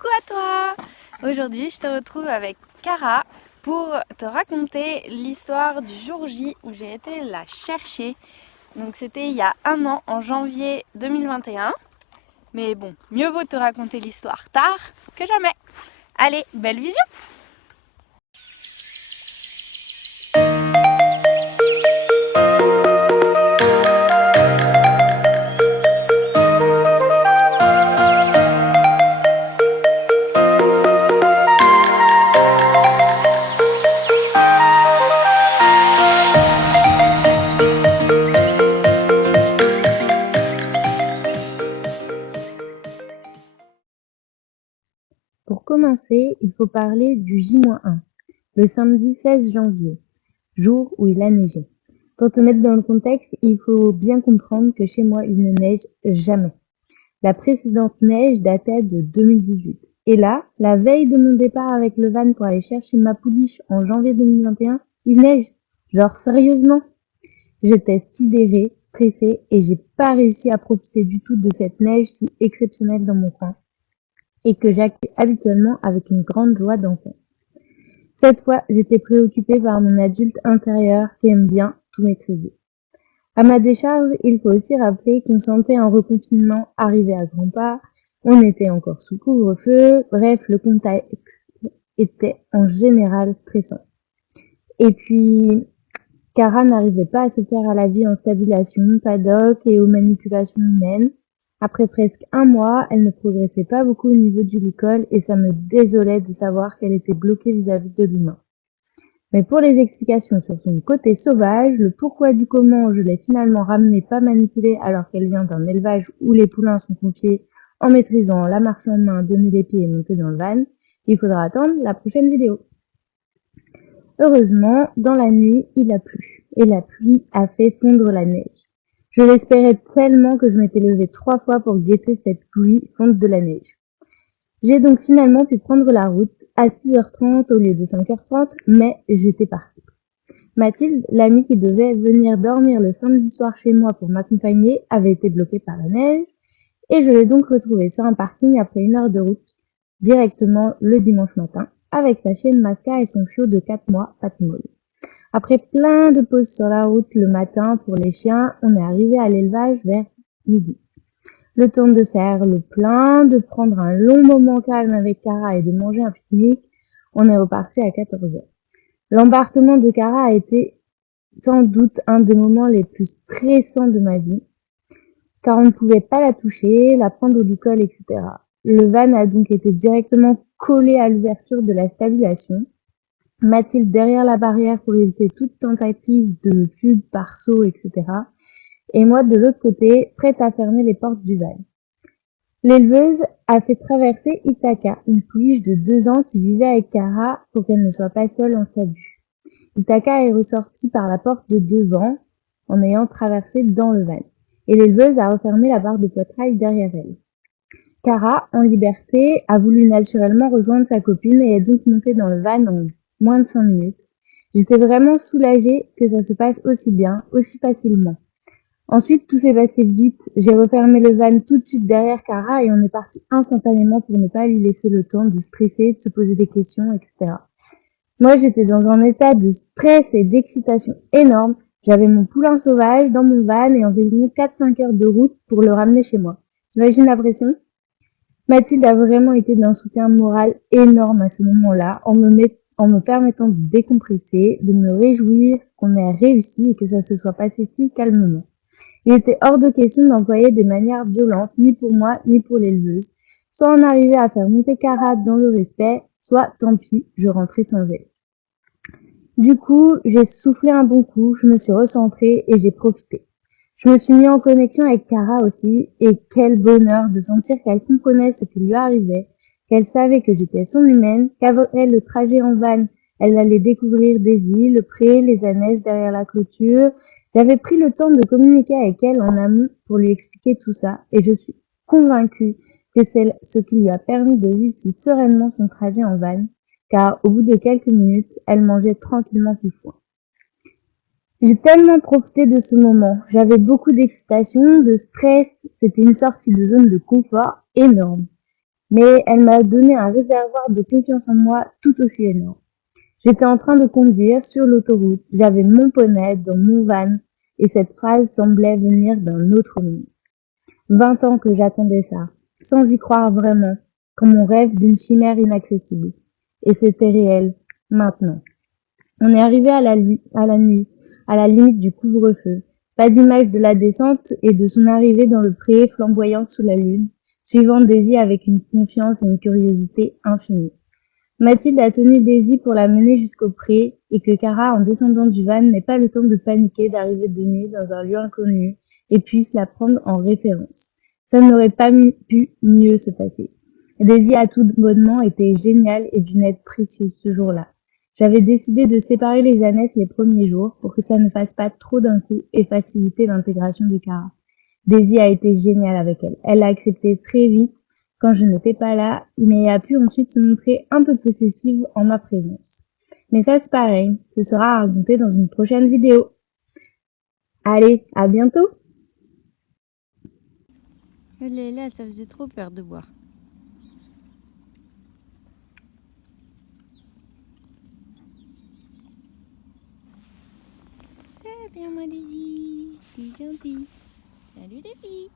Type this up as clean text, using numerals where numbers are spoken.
Coucou à toi! Aujourd'hui, je te retrouve avec Cara pour te raconter l'histoire du jour J où j'ai été la chercher. Donc c'était il y a un an, en janvier 2021. Mais bon, mieux vaut te raconter l'histoire tard que jamais. Allez, belle vision! Pour commencer, il faut parler du J-1, le samedi 16 janvier, jour où il a neigé. Pour te mettre dans le contexte, il faut bien comprendre que chez moi, il ne neige jamais. La précédente neige datait de 2018. Et là, la veille de mon départ avec le van pour aller chercher ma pouliche en janvier 2021, il neige. Genre sérieusement? J'étais sidérée, stressée et j'ai pas réussi à profiter du tout de cette neige si exceptionnelle dans mon coin et que j'accueille habituellement avec une grande joie d'enfant. Cette fois, j'étais préoccupée par mon adulte intérieur qui aime bien tout maîtriser. À ma décharge, il faut aussi rappeler qu'on sentait un reconfinement arriver à grands pas, on était encore sous couvre-feu, bref, le contexte était en général stressant. Et puis, Cara n'arrivait pas à se faire à la vie en stabulation, paddock et aux manipulations humaines. Après presque un mois, elle ne progressait pas beaucoup au niveau du licol et ça me désolait de savoir qu'elle était bloquée vis-à-vis de l'humain. Mais pour les explications sur son côté sauvage, le pourquoi du comment je l'ai finalement ramenée pas manipulée alors qu'elle vient d'un élevage où les poulains sont confiés en maîtrisant la marche en main, donner les pieds et monter dans le van, il faudra attendre la prochaine vidéo. Heureusement, dans la nuit, il a plu, et la pluie a fait fondre la neige. Je l'espérais tellement que je m'étais levée 3 fois pour guetter cette pluie fonte de la neige. J'ai donc finalement pu prendre la route à 6h30 au lieu de 5h30, mais j'étais partie. Mathilde, l'amie qui devait venir dormir le samedi soir chez moi pour m'accompagner, avait été bloquée par la neige, et je l'ai donc retrouvée sur un parking après 1 heure de route, directement le dimanche matin, avec sa chienne Masca et son chiot de 4 mois, Patmoul. Après plein de pauses sur la route le matin pour les chiens, on est arrivé à l'élevage vers midi. Le temps de faire le plein, de prendre un long moment calme avec Cara et de manger un pique-nique, on est reparti à 14h. L'embarquement de Cara a été sans doute un des moments les plus stressants de ma vie, car on ne pouvait pas la toucher, la prendre du col, etc. Le van a donc été directement collé à l'ouverture de la stabulation. Mathilde derrière la barrière pour éviter toute tentative de fugue par saut, etc. Et moi de l'autre côté, prête à fermer les portes du van. L'éleveuse a fait traverser Itaka, une pouliche de 2 ans qui vivait avec Cara pour qu'elle ne soit pas seule en stabu. Itaka est ressortie par la porte de devant en ayant traversé dans le van, et l'éleveuse a refermé la barre de poitrail derrière elle. Cara, en liberté, a voulu naturellement rejoindre sa copine et est donc montée dans le van en moins de 5 minutes. J'étais vraiment soulagée que ça se passe aussi bien, aussi facilement. Ensuite, tout s'est passé vite. J'ai refermé le van tout de suite derrière Cara et on est parti instantanément pour ne pas lui laisser le temps de stresser, de se poser des questions, etc. Moi, j'étais dans un état de stress et d'excitation énorme. J'avais mon poulain sauvage dans mon van et environ 4-5 heures de route pour le ramener chez moi. T'imagines la pression? Mathilde a vraiment été d'un soutien moral énorme à ce moment-là, en me permettant de décompresser, de me réjouir qu'on ait réussi et que ça se soit passé si calmement. Il était hors de question d'employer des manières violentes, ni pour moi, ni pour l'éleveuse. Soit on arrivait à faire monter Cara dans le respect, soit tant pis, je rentrais sans elle. Du coup, j'ai soufflé un bon coup, je me suis recentrée et j'ai profité. Je me suis mis en connexion avec Cara aussi, et quel bonheur de sentir qu'elle comprenait ce qui lui arrivait, qu'elle savait que j'étais son humaine, qu'après le trajet en van, elle allait découvrir des îles, le pré, les annaises derrière la clôture. J'avais pris le temps de communiquer avec elle en amont pour lui expliquer tout ça, et je suis convaincue que c'est ce qui lui a permis de vivre si sereinement son trajet en van, car au bout de quelques minutes, elle mangeait tranquillement du foin. J'ai tellement profité de ce moment. J'avais beaucoup d'excitation, de stress. C'était une sortie de zone de confort énorme. Mais elle m'a donné un réservoir de confiance en moi tout aussi énorme. J'étais en train de conduire sur l'autoroute, j'avais mon poney dans mon van, et cette phrase semblait venir d'un autre monde. 20 ans que j'attendais ça, sans y croire vraiment, comme mon rêve d'une chimère inaccessible. Et c'était réel, maintenant. On est arrivé à la nuit, à la limite du couvre-feu. Pas d'image de la descente et de son arrivée dans le pré flamboyant sous la lune, suivant Daisy avec une confiance et une curiosité infinie. Mathilde a tenu Daisy pour la mener jusqu'au pré et que Cara, en descendant du van, n'ait pas le temps de paniquer d'arriver de nuit dans un lieu inconnu et puisse la prendre en référence. Ça n'aurait pas pu mieux se passer. Daisy a tout bonnement été géniale et d'une aide précieuse ce jour-là. J'avais décidé de séparer les ânesses les premiers jours pour que ça ne fasse pas trop d'un coup et faciliter l'intégration de Cara. Daisy a été géniale avec elle. Elle a accepté très vite quand je n'étais pas là, mais a pu ensuite se montrer un peu possessive en ma présence. Mais ça c'est pareil, ce sera à raconter dans une prochaine vidéo. Allez, à bientôt! Là, ça faisait trop peur de boire. C'est bien, moi, Daisy. T'es gentille. Salut les filles.